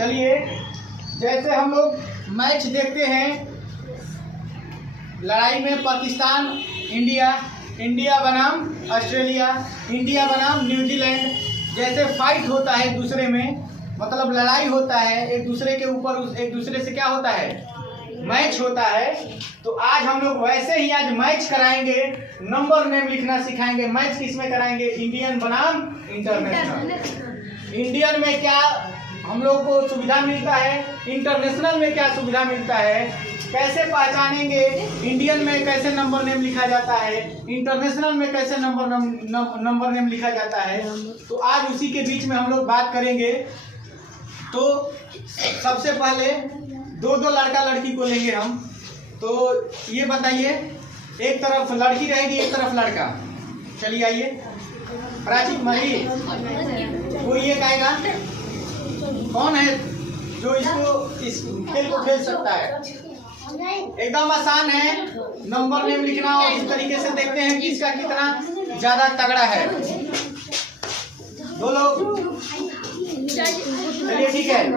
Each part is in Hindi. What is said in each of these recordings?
चलिए, जैसे हम लोग मैच देखते हैं लड़ाई में पाकिस्तान इंडिया, इंडिया बनाम ऑस्ट्रेलिया, इंडिया बनाम न्यूजीलैंड, जैसे फाइट होता है एक दूसरे में, मतलब लड़ाई होता है एक दूसरे के ऊपर, एक दूसरे से क्या होता है, मैच होता है। तो आज हम लोग वैसे ही आज मैच कराएंगे, नंबर नेम लिखना सिखाएंगे। मैच किस में कराएंगे? इंडियन बनाम इंटरनेशनल। इंडियन में क्या हम लोग को सुविधा मिलता है, इंटरनेशनल में क्या सुविधा मिलता है, कैसे पहचानेंगे, इंडियन में कैसे नंबर नेम लिखा जाता है, इंटरनेशनल में कैसे नंबर नेम लिखा जाता है। तो आज उसी के बीच में हम लोग बात करेंगे। तो सबसे पहले दो लड़का लड़की को लेंगे हम। तो ये बताइए, एक तरफ लड़की रहेगी, एक तरफ लड़का। चलिए आइए, प्राची कुमारी, कोई एक आएगा। कौन है जो इस खेल को खेल सकता है? एकदम आसान है, नंबर नेम लिखना और इस तरीके से देखते हैं कि इसका कितना ज्यादा तगड़ा है। दो लोग, चलिए ठीक है,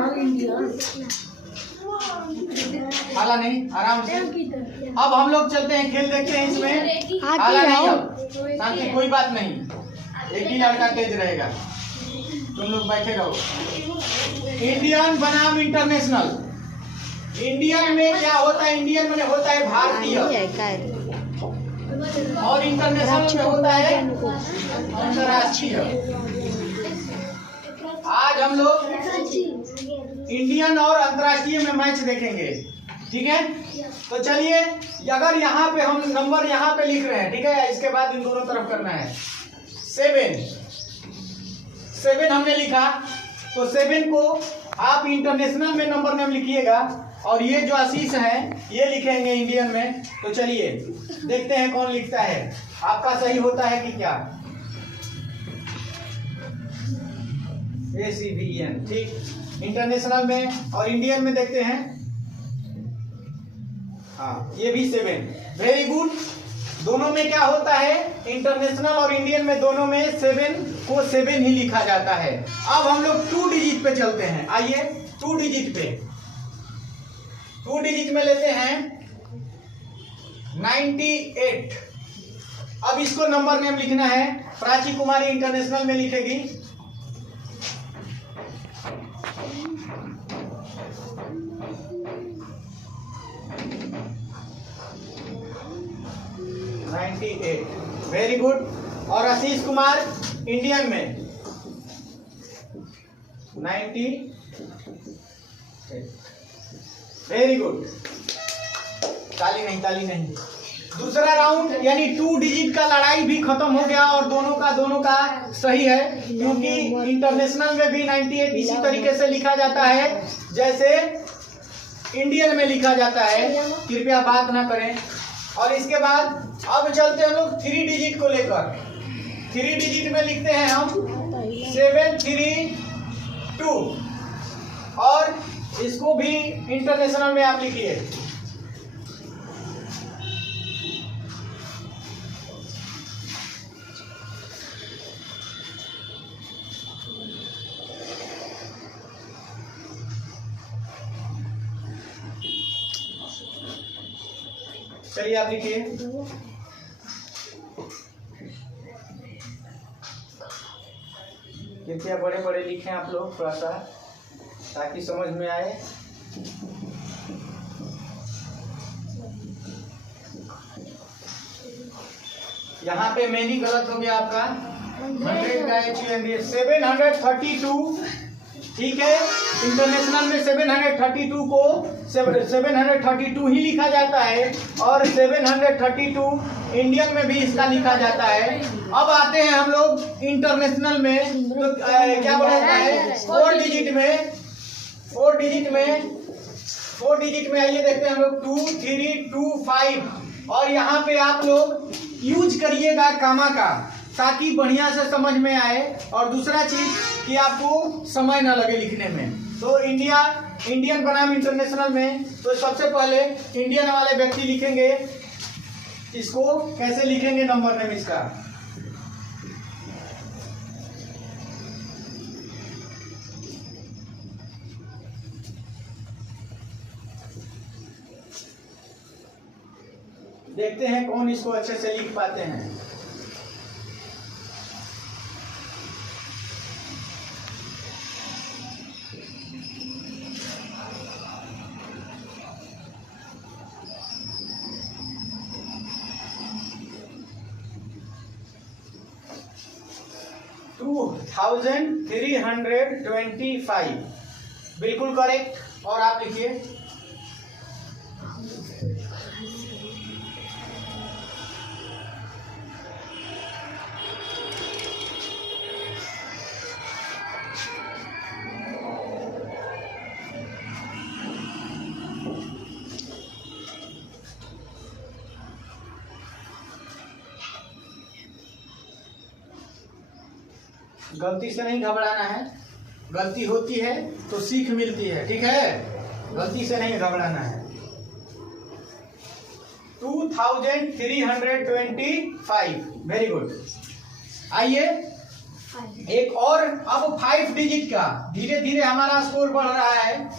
हाला नहीं, आराम से। अब हम लोग चलते हैं, खेल देखते हैं। इसमें हाला नहीं, अब शांति, कोई बात नहीं, एक ही लड़का तेज रहेगा, तुम लोग बैठे रहो। इंडियन बनाम इंटरनेशनल। इंडियन में क्या होता है? इंडियन में होता है भारतीय, और इंटरनेशनल में होता है अंतर्राष्ट्रीय। आज हम लोग इंडियन और अंतर्राष्ट्रीय में मैच देखेंगे, ठीक है? तो चलिए, अगर यहाँ पे हम नंबर यहाँ पे लिख रहे हैं, ठीक है, इसके बाद इन दोनों तरफ करना है। 7 हमने लिखा, तो 7 को आप इंटरनेशनल में नंबर नेम लिखिएगा, और ये जो आशीष है ये लिखेंगे इंडियन में। तो चलिए देखते हैं कौन लिखता है, आपका सही होता है कि क्या। ACBN, ठीक। इंटरनेशनल में और इंडियन में देखते हैं, हाँ ये भी 7। Very good. दोनों में क्या होता है, इंटरनेशनल और इंडियन में दोनों में 7 को 7 ही लिखा जाता है। अब हम लोग 2 डिजिट पे चलते हैं। आइए 2 डिजिट पे, 2 डिजिट में लेते हैं 98। अब इसको नंबर नेम लिखना है। प्राची कुमारी इंटरनेशनल में लिखेगी, वेरी गुड। और आशीष कुमार इंडियन में 90। Very good. ताली नहीं। दूसरा राउंड यानी 2 डिजिट का लड़ाई भी खत्म हो गया, और दोनों का सही है, क्योंकि इंटरनेशनल में भी 98 इसी तरीके से लिखा जाता है जैसे इंडियन में लिखा जाता है। कृपया बात ना करें। और इसके बाद अब चलते हैं हम लोग 3 डिजिट को लेकर। 3 डिजिट में लिखते हैं हम 732, और इसको भी इंटरनेशनल में आप लिखिए। चलिए आप लिखिए। कृपया बड़े लिखें आप लोग, थोड़ा सा, ताकि समझ में आए। यहाँ पे मैनी गलत हो गया आपका, 100 का 732, ठीक है। इंटरनेशनल में 732 को 732 ही लिखा जाता है, और 732 इंडियन में भी इसका लिखा जाता है। अब आते हैं हम लोग इंटरनेशनल में, तो क्या बोला जाता है, 4 डिजिट में। 4 डिजिट में आइए देखते हैं हम लोग 2, 3, 2, 5। और यहाँ पे आप लोग यूज करिएगा कामा का, ताकि बढ़िया से समझ में आए, और दूसरा चीज कि आपको समय ना लगे लिखने में। तो इंडियन बनाम इंटरनेशनल में, तो सबसे पहले इंडियन वाले व्यक्ति लिखेंगे, इसको कैसे लिखेंगे नंबर नेम इसका। देखते हैं कौन इसको अच्छे से लिख पाते हैं। टू 1325 बिल्कुल करेक्ट। और आप लिखिए गलती से नहीं घबराना है, गलती होती है तो सीख मिलती है, ठीक है, गलती से नहीं घबराना है। 2325 वेरी गुड। आइए एक और, अब 5 डिजिट का धीरे धीरे हमारा स्कोर बढ़ रहा है।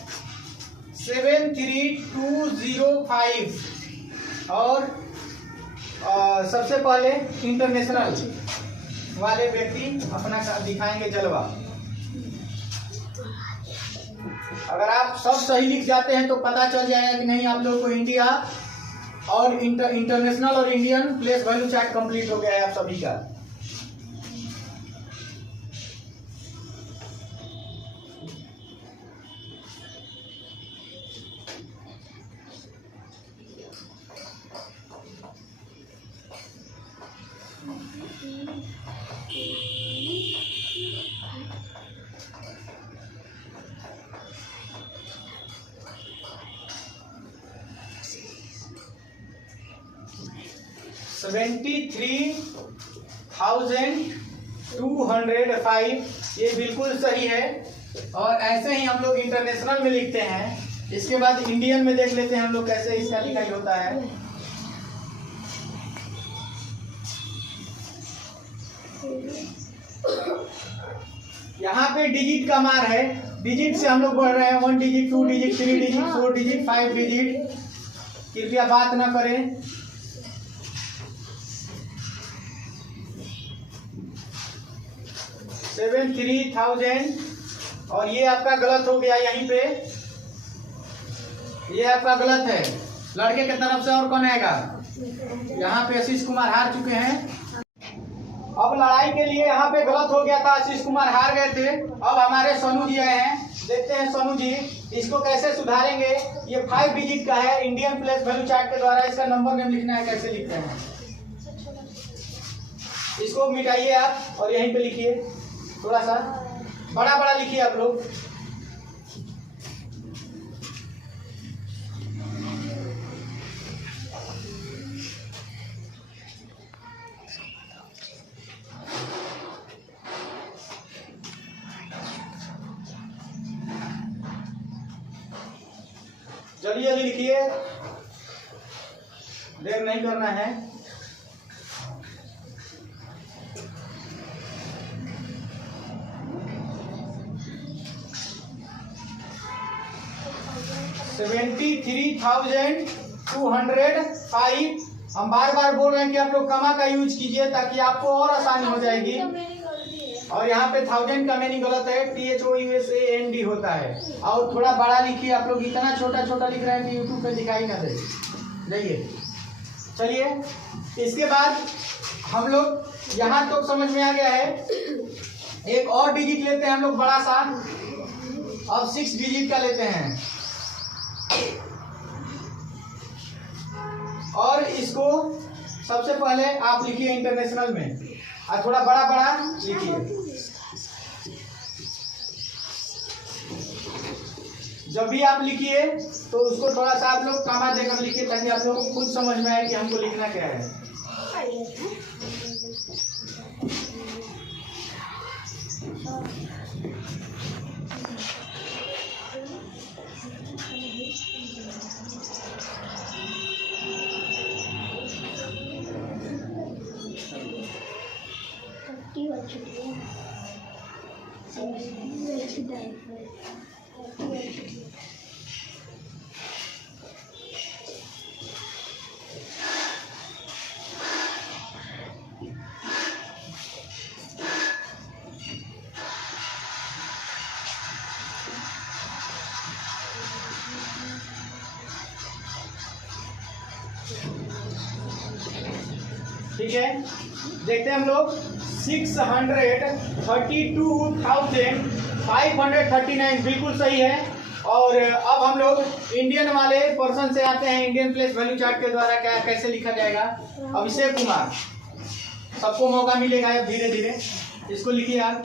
73205 और सबसे पहले इंटरनेशनल वाले व्यक्ति अपना दिखाएंगे जलवा। अगर आप सब सही लिख जाते हैं तो पता चल जाएगा कि नहीं आप लोगों को इंडिया और इंटरनेशनल और Indian place value chart complete हो गया है आप सभी का। $73,205 ये बिल्कुल सही है। और ऐसे ही हम लोग इंटरनेशनल में लिखते हैं। इसके बाद इंडियन में देख लेते हैं हम लोग कैसे इसका लिखाई होता है। यहाँ पे डिजिट का मार है, डिजिट से हम लोग बढ़ रहे हैं। 1 digit, 2 digit, 3 digit, 4 digit, 5 digit. कृपया बात ना करें। $73,000 और ये आपका गलत हो गया यहीं पे, ये आपका गलत है। लड़के की तरफ से और कौन आएगा? यहाँ पे आशीष कुमार हार चुके हैं। अब लड़ाई के लिए यहाँ पे गलत हो गया था, आशीष कुमार हार गए थे। अब हमारे सोनू जी आए हैं, देखते हैं सोनू जी इसको कैसे सुधारेंगे। ये 5 डिजिट का है, इंडियन प्लेस वैल्यू चार्ट के द्वारा इसका नंबर नेम लिखना है, कैसे लिखते हैं इसको मिटाइए आप और यहीं पे लिखिए, थोड़ा सा बड़ा बड़ा लिखिए आप लोग। जल्दी जल्दी लिखिए, देर नहीं करना है। $73,205। हम बार बार बोल रहे हैं कि आप लोग कमा का यूज कीजिए ताकि आपको और आसानी हो जाएगी। और यहाँ पे 1000 का मीनिंग गलत है, THOUSAND होता है। और थोड़ा बड़ा लिखिए आप लोग, इतना छोटा छोटा लिख रहे हैं कि यूट्यूब पे दिखाई ना दे। जाइए, चलिए इसके बाद हम लोग यहाँ तो समझ में आ गया है। एक और डिजिट लेते हैं हम लोग बड़ा सा, अब 6 डिजिट का लेते हैं और इसको सबसे पहले आप लिखिए इंटरनेशनल में और थोड़ा बड़ा बड़ा लिखिए। जब भी आप लिखिए तो उसको थोड़ा सा आप लोग कामा देकर लिखिए ताकि आप लोगों को खुद समझ में आए कि हमको लिखना क्या है। ठीक है, देखते हैं हम लोग 632,539 बिल्कुल सही है। और अब हम लोग इंडियन वाले पर्सन से आते हैं। इंडियन प्लेस वैल्यू चार्ट के द्वारा क्या कैसे लिखा जाएगा। अभिषेक कुमार, सबको मौका मिलेगा अब धीरे धीरे, इसको लिखिए आप।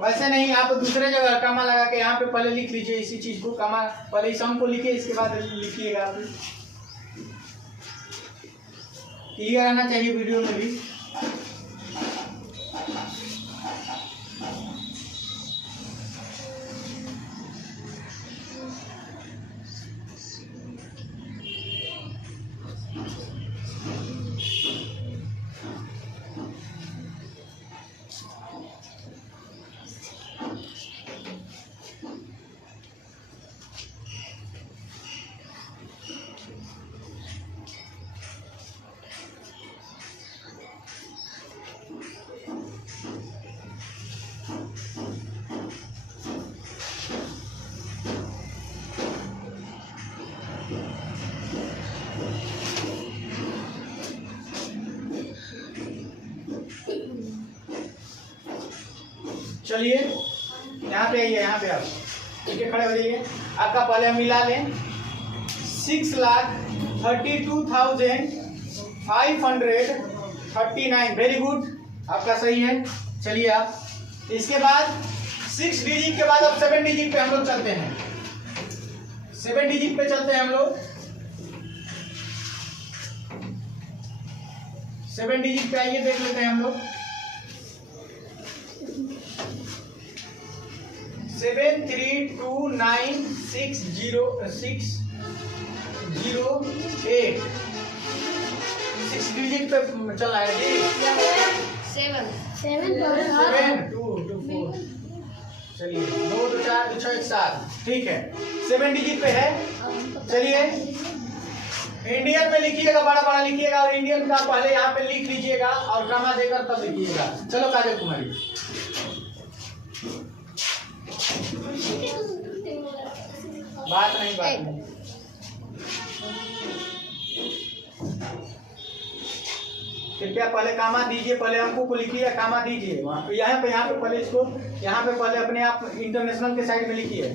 वैसे नहीं, आप दूसरे जगह कामा लगा के यहाँ पे पहले लिख लीजिए इसी चीज को, कामा पहले इस सम को लिखिए, इसके बाद लिखिएगा आप। क्लियर आना चाहिए वीडियो में भी। चलिए यहाँ पे आइए, यहाँ पे आप ठीक है, खड़े हो जाइए। आपका पहले हम मिला लें 6,32,539, वेरी गुड, आपका सही है। चलिए आप इसके बाद 6 डिजिट के बाद अब 7 डिजिट पे हम लोग चलते हैं। 7 डिजिट पे चलते हैं हम लोग। 7 डिजिट पे आइए, देख लेते हैं हम लोग। 7329608 6 डिजिट पे चला है जी। 7 7 2 2 4, चलिए 2 2 4 2 6 1 7, ठीक है, 7 डिजिट पे है। चलिए इंडियन में लिखिएगा, बड़ा बड़ा लिखिएगा, और इंडियन का पहले यहाँ पे लिख लीजिएगा और कमा देकर तब लिखिएगा। चलो काजल कुमारी, बात नहीं। कृपया पहले कामा दीजिए, पहले अंकों को लिखिए, कामा दीजिए वहाँ पे, यहाँ पे पहले इसको, यहाँ पे पहले अपने आप इंटरनेशनल के साइड में लिखिए,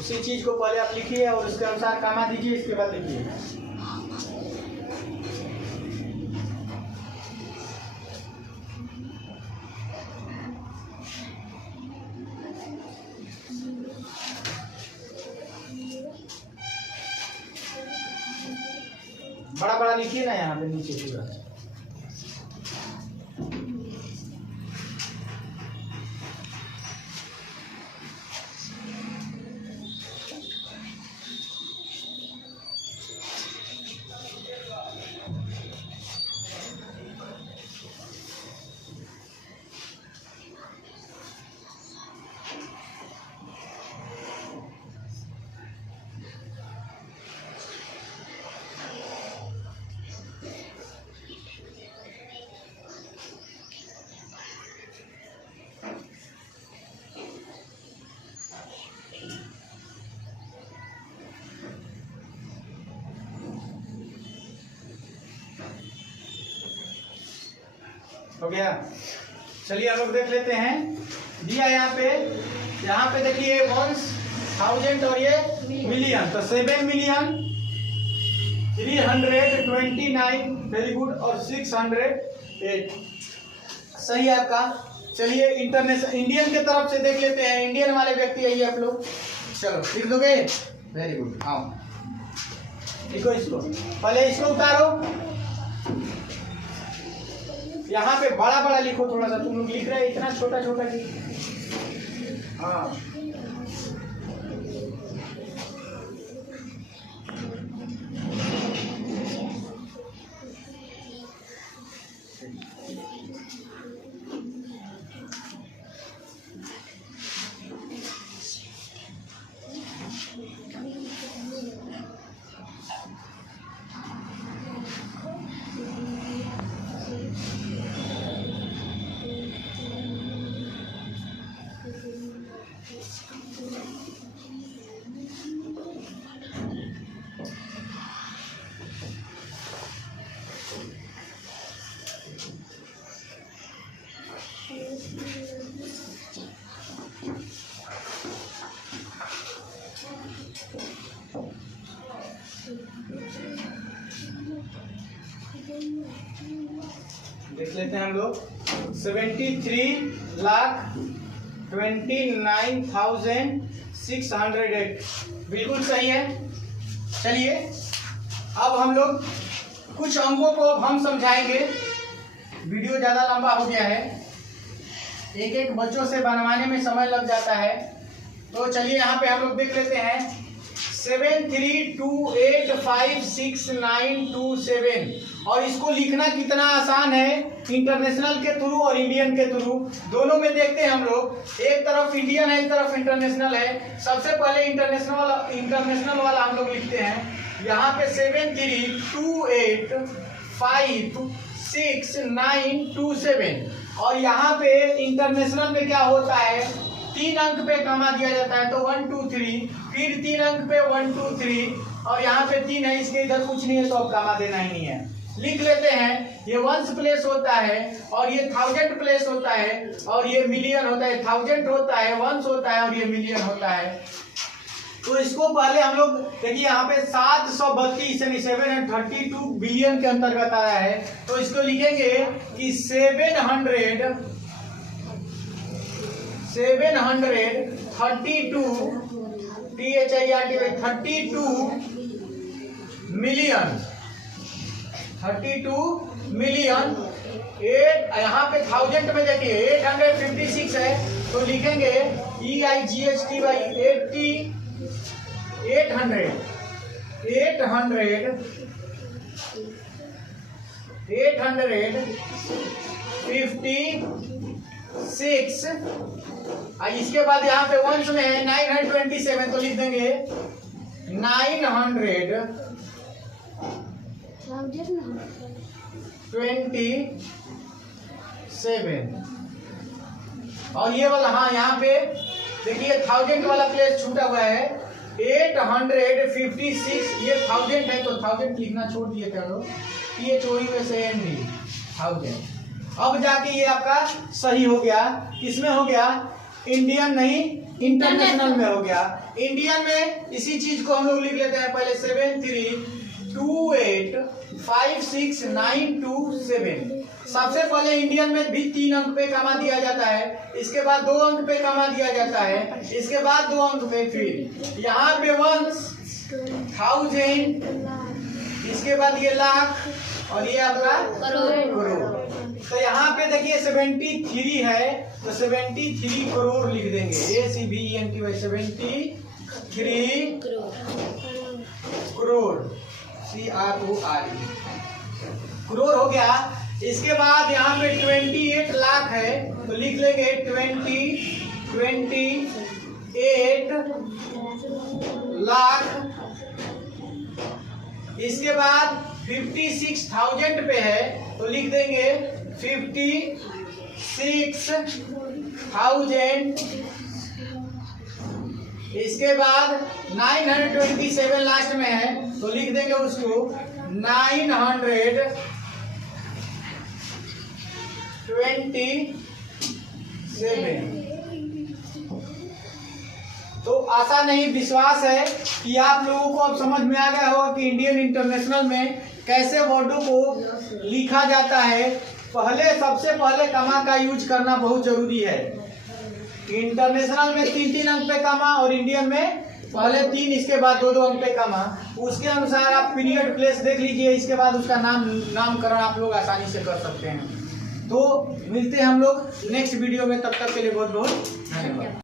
उसी चीज को पहले आप लिखिए और उसके अनुसार कामा दीजिए, इसके बाद लिखिए। बड़ा बड़ा लिखिए ना यहाँ पे नीचे पूरा। हो गया। चलिए हम लोग देख लेते हैं, दिया यहाँ पे देखिए 1000 और ये मिलियन, तो 7,329,000, वेरी गुड, और 608 सही है आपका। चलिए इंटरनेशनल इंडियन के तरफ से देख लेते हैं, इंडियन वाले व्यक्ति आइए आप लोग। चलो लिख दोगे, वेरी गुड, आओ लिखो इसको, पहले इसको उतारो, यहाँ पे बड़ा बड़ा लिखो, थोड़ा सा तुम लोग लिख रहे हैं, इतना छोटा छोटा लिखो। हाँ लिख लेते हैं हम लोग 73,29,608। बिल्कुल सही है। चलिए अब हम लोग कुछ अंकों को हम समझाएंगे। वीडियो ज़्यादा लंबा हो गया है, एक एक बच्चों से बनवाने में समय लग जाता है। तो चलिए यहाँ पे हम लोग देख लेते हैं 7328569727 और इसको लिखना कितना आसान है इंटरनेशनल के थ्रू और इंडियन के थ्रू दोनों में देखते हैं हम लोग। एक तरफ इंडियन है, एक तरफ इंटरनेशनल है। सबसे पहले इंटरनेशनल वाला हम लोग लिखते हैं। यहाँ पे 7328569727 और यहाँ पे इंटरनेशनल में क्या होता है, 3 अंक पे कमा दिया जाता है। तो 1 2 3, फिर 3 अंक पे 1 2 3 और यहाँ पे 3 है, इसके इधर कुछ नहीं है तो अब कमा देना ही नहीं है। लिख लेते हैं। ये वंस प्लेस होता है और ये 1000 प्लेस होता है और ये मिलियन होता है। 1000 होता है, वंस होता है और ये मिलियन होता है। तो इसको पहले हम लोग देखिए यहाँ पे 732 यानी 732 बिलियन के अंतर्गत आया है। तो इसको लिखेंगे कि 732 32 मिलियन 32 मिलियन 8 यहाँ पे 1000 में देखिए 856 है तो लिखेंगे EIGHT by 856 इसके बाद यहाँ पे वंस में है 927 तो लिख देंगे 927 और ये वाला हाँ यहाँ पे देखिए 1000 वाला प्लेस छूटा हुआ है 856 ये 1000 है तो 1000 लिखना छोड़ दिए चलो ये चोरी में से 1000। अब जाके ये आपका सही हो गया। किसमें हो गया, इंडियन नहीं इंटरनेशनल में हो गया। इंडियन में इसी चीज को हम लोग लिख लेते हैं पहले 7328569727। सबसे पहले इंडियन में भी 3 अंक पे कमा दिया जाता है, इसके बाद 2 अंक पे कमा दिया जाता है, इसके बाद 2 अंक पे, फिर यहाँ पे 1000, इसके बाद ये लाख और ये आपका करोड़। तो यहाँ पे देखिए 73 है तो 73 करोड़ लिख देंगे। ACBENT 73 करोड़ CRORE करोड़ हो गया। इसके बाद यहाँ पे 28 लाख है तो लिख लेंगे 28 लाख। इसके बाद 56,000 पे है तो लिख देंगे 56,000। इसके बाद 927 लास्ट में है तो लिख देंगे उसको 927। तो आशा नहीं विश्वास है कि आप लोगों को अब समझ में आ गया होगा कि इंडियन इंटरनेशनल में कैसे वर्डों को लिखा जाता है। सबसे पहले कमा का यूज करना बहुत जरूरी है। इंटरनेशनल में 3 अंक पे कमा और इंडियन में पहले 3 इसके बाद 2 अंक पे कमा। उसके अनुसार आप पीरियड प्लेस देख लीजिए, इसके बाद उसका नामकरण आप लोग आसानी से कर सकते हैं। तो मिलते हैं हम लोग नेक्स्ट वीडियो में, तब तक के लिए बहुत बहुत धन्यवाद।